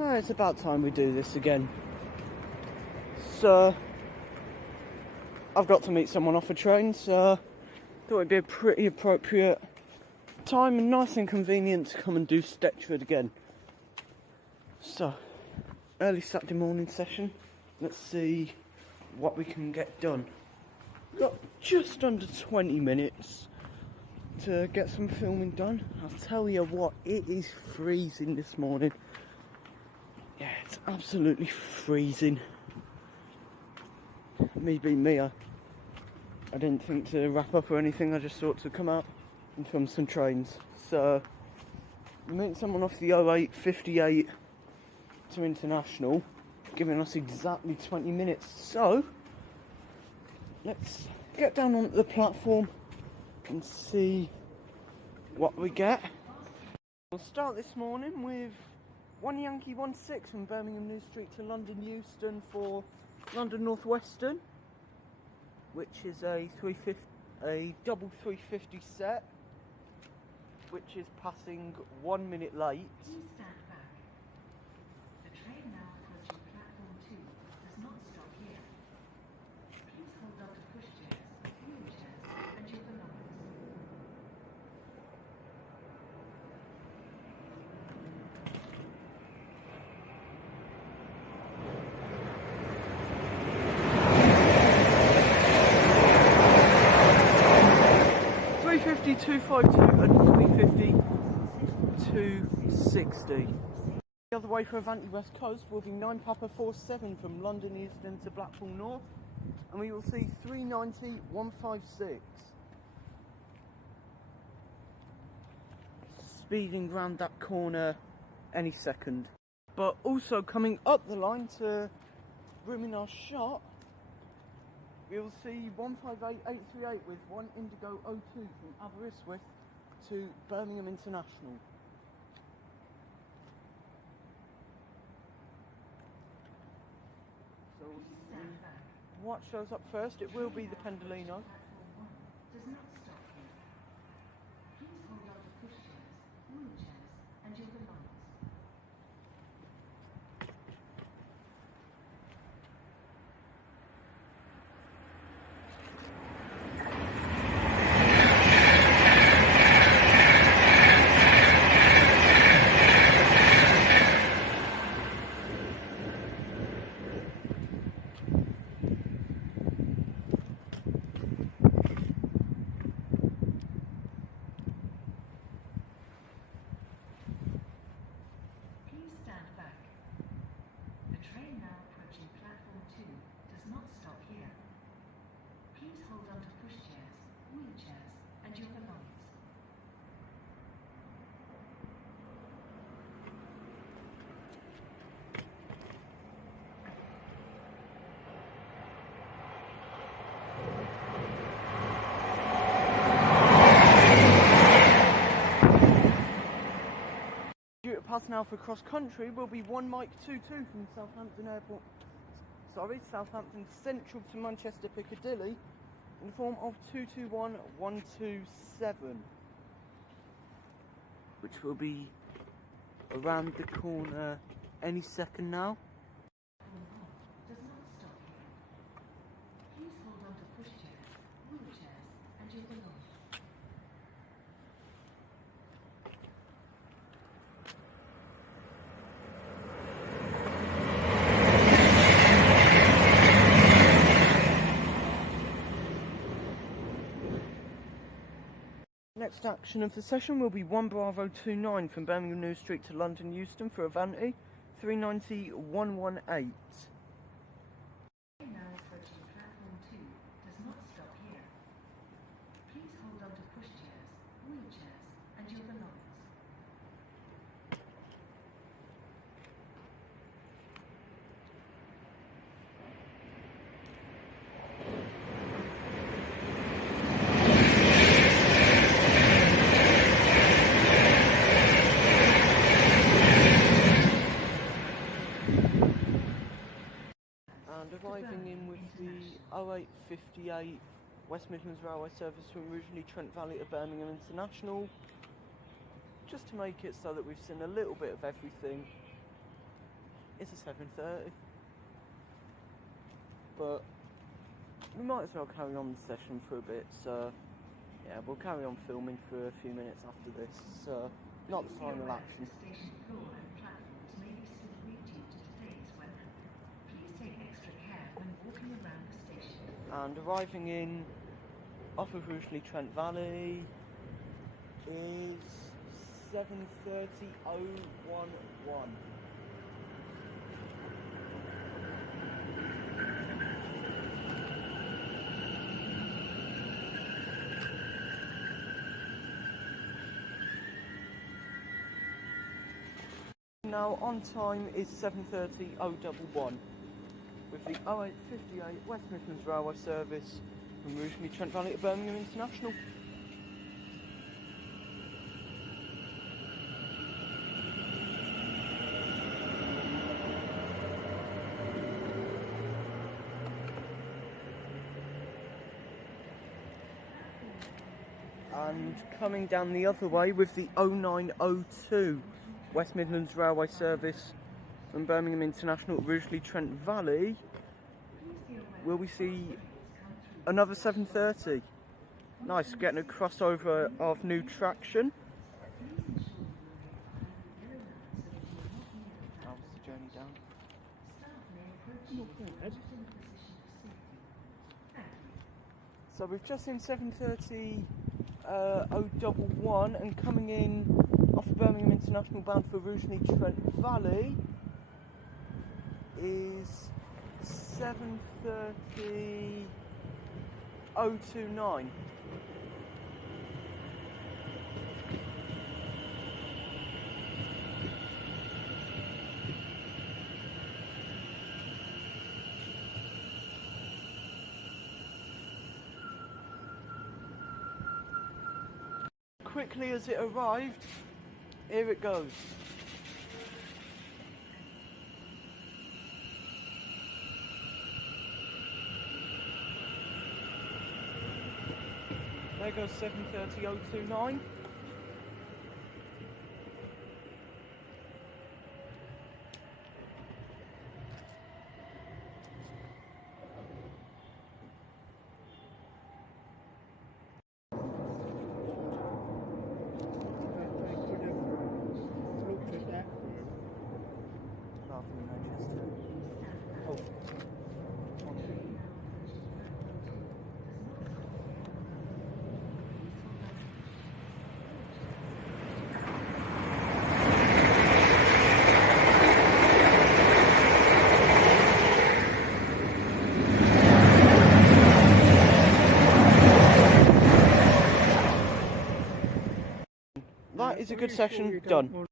Well, it's about time we do this again. So, I've got to meet someone off a train, so thought it'd be a pretty appropriate time and nice and convenient to come and do Stechford again. So, early Saturday morning session. Let's see what we can get done. Got just under 20 minutes to get some filming done. I'll tell you what, it is freezing this morning. Yeah, it's absolutely freezing. Me being me, I didn't think to wrap up or anything. I just thought to come out and film some trains. So, we're meeting someone off the 08:58 to International, giving us exactly 20 minutes. So, let's get down onto the platform and see what we get. We'll start this morning with 1 Yankee 16 from Birmingham New Street to London Euston for London Northwestern, which is a double 350 set, which is passing 1 minute late. Please stand back. The train now approaching platform 2 does not stop here. Please hold on to pushchairs, wheelchairs, and your belongings. 252 and 350 260. The other way for Avanti West Coast will be 9 Papa 47 from London Euston to Blackpool North, and we will see 390 156. Speeding round that corner any second. But also coming up the line to room in our shot, we will see 158838 with 1 Indigo 02 from Aberystwyth to Birmingham International. So we'll see what shows up first. It will be the Pendolino. Does not stop here. Please hold on to pushchairs, wheelchairs, and your belongings. Pass now for cross country will be 1 Mike 22 from Southampton Central to Manchester Piccadilly in the form of 221 127, which will be around the corner any second now. Does not stop here. Please hold on to pushchairs, wheelchairs, and your belongings. Next action of the session will be 1 Bravo 29 from Birmingham New Street to London Euston for Avanti, 390 118. Now approaching platform 2 does not stop here. Please hold on to pushchairs, wheelchairs, and your belongings. Arriving in with the 08:58 West Midlands Railway service from originally Trent Valley to Birmingham International, just to make it so that we've seen a little bit of everything It's a 7:30. But we might as well carry on the session for a bit, so yeah, we'll carry on filming for a few minutes after this, so not the final action. Station floor and platforms may be slippery due to today's weather. Please take extra care when walking around the station. And arriving in off of Rugeley Trent Valley is 7:30:011. Now on time is 7:30:011 with the 0858 West Midlands Railway service from Rugeley Trent Valley to Birmingham International. And coming down the other way with the 0902 West Midlands Railway service from Birmingham International at Rugeley Trent Valley, will we see another 7:30? Nice, getting a crossover of new traction. How's the journey down? So we've just seen 7:30:011 and coming in off Birmingham International bound for Rugeley Trent Valley is 7:30:029. Quickly as it arrived, here it goes. There goes 7:30:029. That is a good session done.